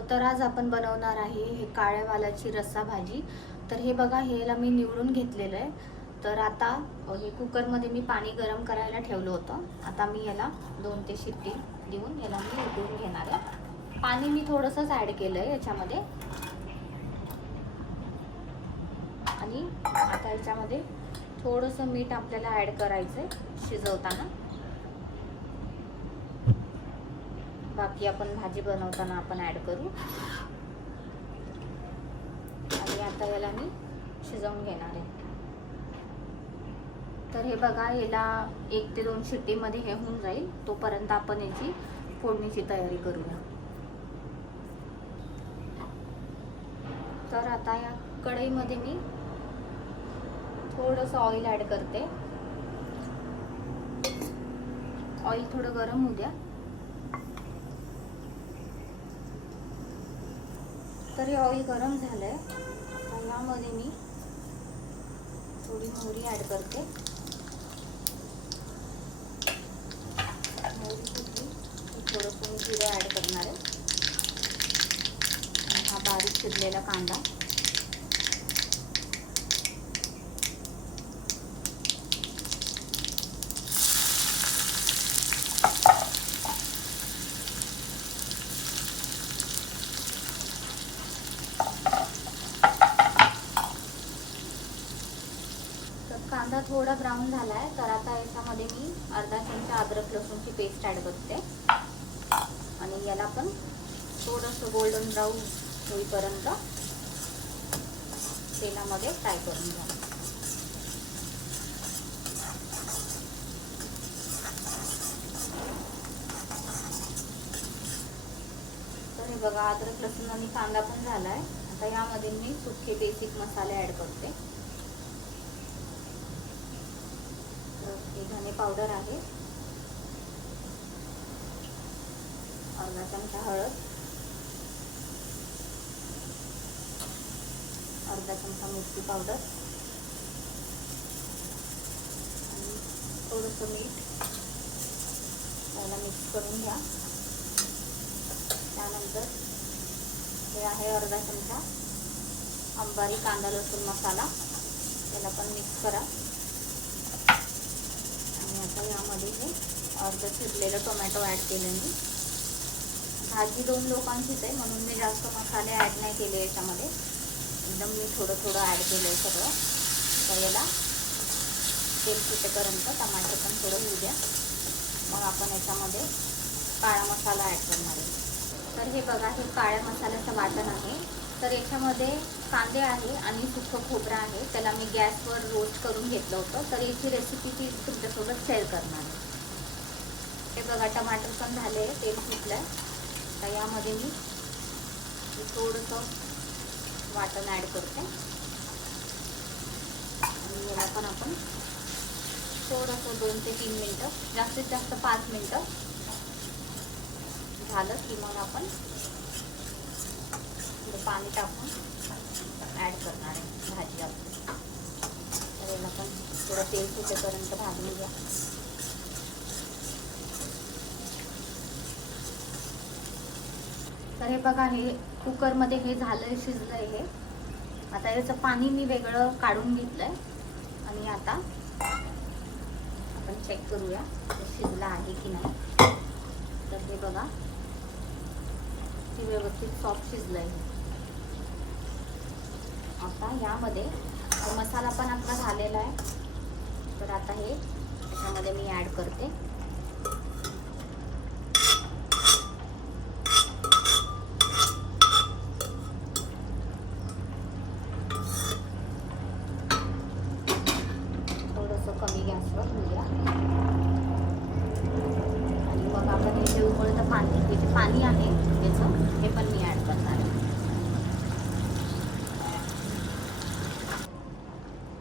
तर आज आपण बनवणार आहे हे काळ्या वालाची रस्सा भाजी। तर हे बघा, हेला मी निवडून घेतलेलं आहे। तर आता हे कुकरमध्ये मी पाणी गरम करायला ठेवलं होतं। आता मी याला 2 ते शिट्टी देऊन याला मी उकळून घेणार आहे। पाणी मी थोडंसंच ॲड केलं आहे याच्यामध्ये। आणि आता याच्यामध्ये थोडंसं मीठ आपल्याला ॲड करायचं आहे शिजवताना। बाकी आपण भाजी बनवताना आपण ॲड करू। आणि आता याला मी शिजवून घेणार आहे। तर हे बघा, याला 1 ते 2 शिट्टीमध्ये हे होऊन जाईल। तोपर्यंत आपण याची फोडणीची तयारी करूया। तर आता या कढईमध्ये मी थोडंसं ऑइल ॲड करते। ऑइल थोडं गरम होऊ द्या। तर हे ऑइल गरम झालंय। आता यामध्ये मी थोडी मोहरी ॲड करते। मोहरी फुटली की थोडंसं मी जिरं ॲड करणार आहे। हा बारीक चिरलेला कांदा, कांदा थोडा ब्राऊन झाला आहे। तर आता याच्यामध्ये मी अर्धा चमचा अद्रक लसूणची पेस्ट ॲड करते आणि याला पण थोडंसं गोल्डन ब्राऊन होईपर्यंत तेलामध्ये फ्राय करून घ्या। तर हे बघा, अद्रक लसूण आणि कांदा पण झाला आहे। आता यामध्ये मी सुखे बेसिक मसाले ॲड करते। धने पावडर आहे, अर्धा चमचा हळद, अर्धा चमचा मिरची पावडर आणि थोडंसं मीठ। याला मिक्स करून घ्या। त्यानंतर हे आहे अर्धा चमचा अंबारी कांदा लसूण मसाला, याला पण मिक्स करा। आता यामध्ये हे अर्धा चिरलेलं टोमॅटो ॲड केलं मी। भाजी 2 लोकांचीच आहे म्हणून मी जास्त मसाले ॲड नाही केले याच्यामध्ये। एकदम मी थोडं थोडं ॲड केलं आहे सगळं। तर याला तेल सुटेपर्यंत टमाटर पण थोडं होऊ द्या। मग आपण याच्यामध्ये काळा मसाला ॲड करणार आहे। तर हे बघा, हे काळ्या मसाल्याचं वाटण आहे। तर याच्यामध्ये कांदे आहे आणि सुकं खोबरं आहे, त्याला मी गॅसवर रोस्ट करून घेतलं होतं। तर याची रेसिपी ती तुमच्यासोबत शेअर करणार आहे। हे बघा, टमाटर पण झाले, तेल सुटलं आहे। तर यामध्ये मी थोडंसं वाटण ॲड करते आणि याला पण आपण थोडंसं 2 ते 3 मिनटं, जास्तीत जास्त 5 मिनटं झालं की मग आपण पाणी टाकून ॲड करणार आहे भाजी आपली। तर याला पण थोडं तेल सुटेपर्यंत भाजून घ्या। तर हे बघा, हे कुकरमध्ये हे झालंय, शिजलंय हे। आता याचं पाणी मी वेगळं काढून घेतलंय आणि आता आपण चेक करूया शिजलं आहे की नाही। तर हे बघा, ते व्यवस्थित सॉफ्ट शिजलंय। आता यामध्ये मसाला पण आपला झालेला आहे। तर आता हे याच्यामध्ये मी ॲड करते। थोडंसं कमी गॅसवर होऊ द्या आणि मग आपण हे जे उकळतं पाणी, हे जे पाणी आहे त्याचं, हे पण मी ॲड करणार आहे।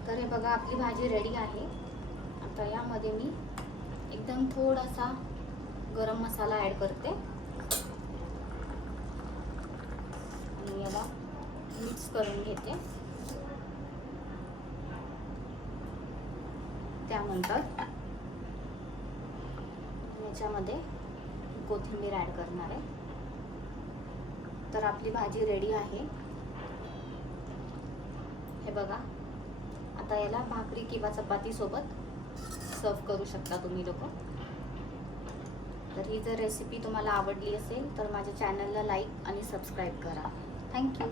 तर हे बघा, आपली भाजी रेडी आहे। आता यामध्ये मी एकदम थोडासा गरम मसाला ॲड करते आणि याला मिक्स करून घेते। त्यानंतर याच्यामध्ये कोथिंबीर ॲड करणार आहे। तर आपली भाजी रेडी आहे. हे बघा, आता याला भाकरी किंवा चपाती सोबत सर्व करू शकता तुम्ही लोक. तर ही जर रेसिपी तुम्हाला आवडली असेल तर माझ्या चॅनलला लाईक आणि सबस्क्राईब करा. थँक्यू.